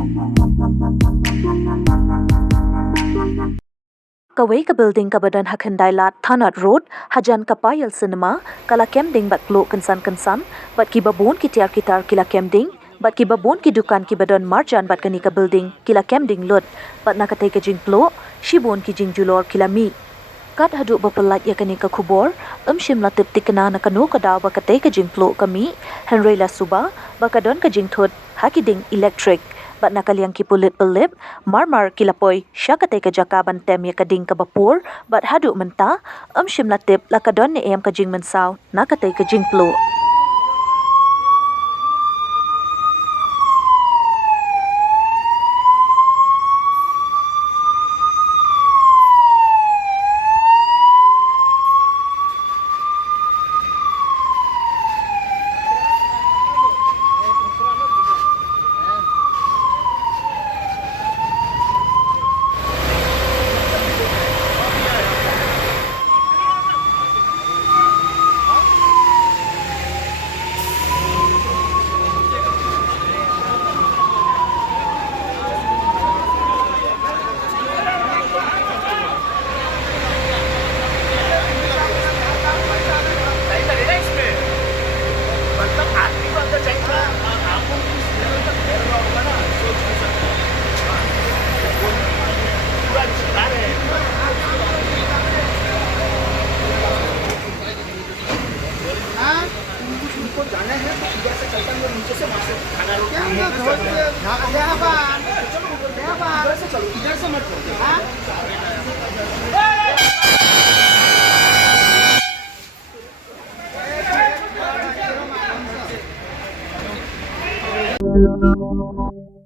Kawei ka building kabadan Khyndailad thanad road Hajan ka Payal cenema kala camping bat pluh kynsan bat kiba bon ki tiar kila camping bat kiba bon ki dukan ki badan marjan bat kani ka building kila camping lut bat na katei ka jing pluh shibun ki jing julor kila mi kat haduh pylliat ya kani ka khubor shym latip tikna na kano ka daw ba katei ka jing pluh kami jynrei la suba ba kadon ka jingthut hakiding elctric bat na liang ki pulit pynlip marmar kilapoi syakatei ka jakaban tem ya kading ka bapur bat haduh menta shym latip la kadon ni em ka jing mensaw na katei ka jing pluh. जाना है तो इधर से चलता हुआ नीचे से वहाँ से खाना रोके इधर से चलो, इधर से मत करो।